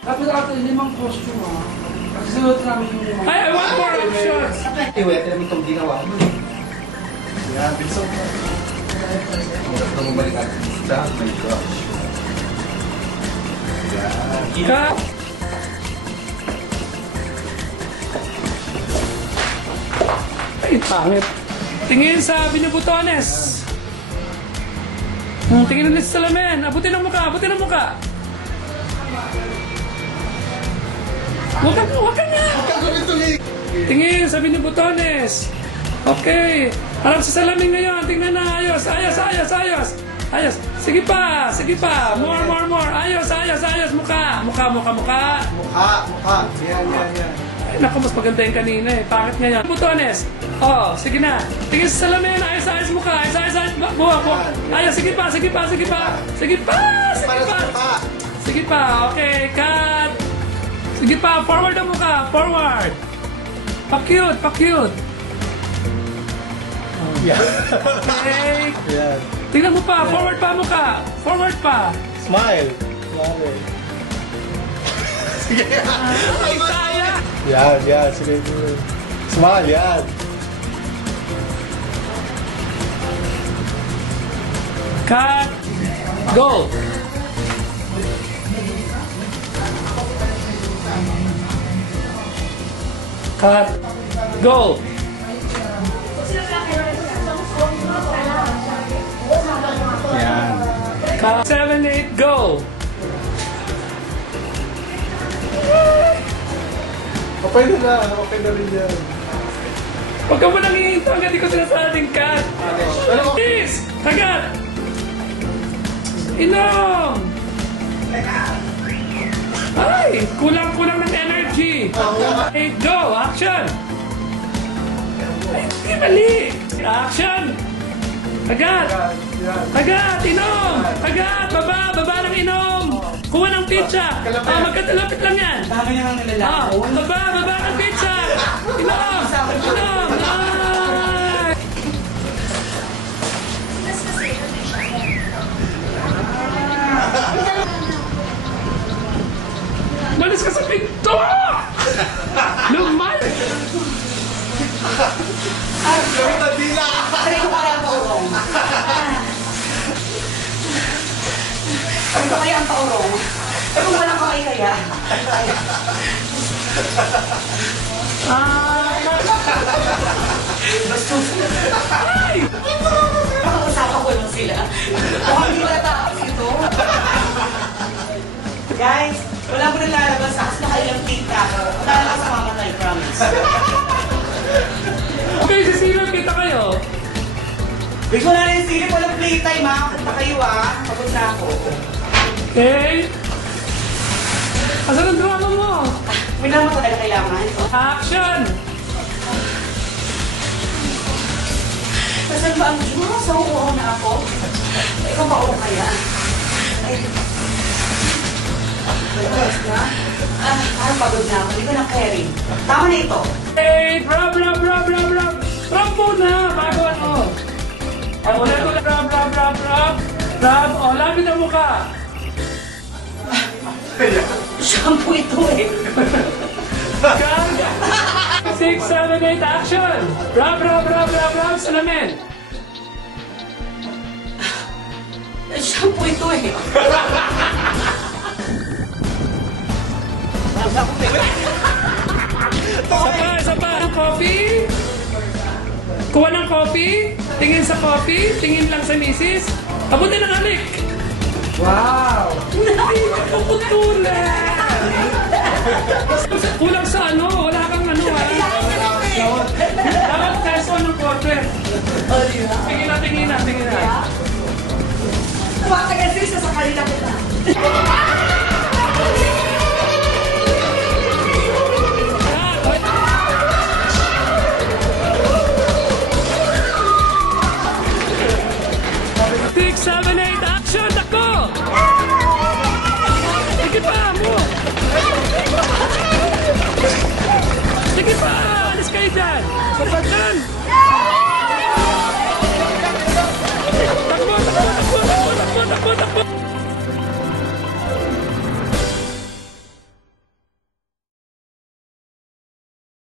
Tapos ito, 5 costume ah. Kasi sunod namin yung... Ay, I want more options! Iwete namin itong ginawa mo. Yan, bilisan mo. Ito mo balik natin. Oh my gosh. Yan. Cut! Ay, pangit. Tingin sa binubutones. Tingin ulit sa salamin. Abutin ang muka, abutin ang muka. Huwag ka na! Tingin sa binubutones. Okay. Harap sa salamin ngayon. Tingnan na. Ayos, ayos, ayos, ayos. Ayos. Sige pa, sige pa. More, more, more. Ayos, ayos, ayos. Muka. Muka, muka, muka. Mukha. Yan. Ay, naku, mas maganda yung kanina eh. Pangit ngayon. Butones. Oh, sige na. Tingin sa salamin. Ayos, ayos mukha. Ayos, ayos, ayos. Buha. Ayos, sige pa, sige pa, sige pa. Sige pa, sige pa. Sige pa. Okay, cut. Sige pa, forward ang mukha. Forward. Pa-cute, pa-cute. Yan. Okay. Yan. Tingnan mo pa. Forward pa mukha. Forward pa. Smile. Sige. Ay, saya. Yan. Sige. Smile, yan. Cut. Go. Cut. Go. Yan. Cut. 7, 8, go. Okay na rin yan. Huwag ka mo nang hihinto hanggang di ko sinasabing cut. Please. Kagat. Inom. Ay, kulang ng energy. Hey, go. Action. Ay, hindi mali. Action. Kagat. Inom. Kagat. Baba ng inom. Kuha ng pizza. Magkatalapit lang yan. Dami niya ng nilalakon. Baba ng pizza. Inom. Ay. Malis ka sa pinto! Lumal! Try ko kaya ang paurong. Try ko kaya ang paurong. Eh kung walang kamay kaya. Bastos. Ay! Nakakasapan ko lang sila. Mukhang hindi ko natapos ito. Guys, wala ko nang lalabas kasi nakailang take na ako. Lalabas sa mamatay, promise. Okay, sisilap kita kayo. Wish mo na rin silip, walang playtime ha. Punta kayo ha. Pagod na ako. Okay? Asan ang drama mo? May naman talaga kailangan. Action! Nasaan ba ang Diyos? Sa uuho na ako. Ikaw ba ako kaya? Ay. Pagod na? Parang pagod na ako. Hindi ko na caring. Tama na ito. Hey! Drop muna! Bago ano? Muna ito. Drop. O, lapit ang mukha. Shampoo ito eh. 6, 7, 8, action! Drop, salamin! Shampoo ito eh. Isa pa. Coffee? Kuha ng coffee? Tingin sa coffee? Tingin lang sa misis? Abutin ang halik! Wow! Hindi ka puputulan! Kulang sa ano? Wala kang ano ha? Dapat peso ng portrait. Tingin na. Kumakagasisa sa kanila kita.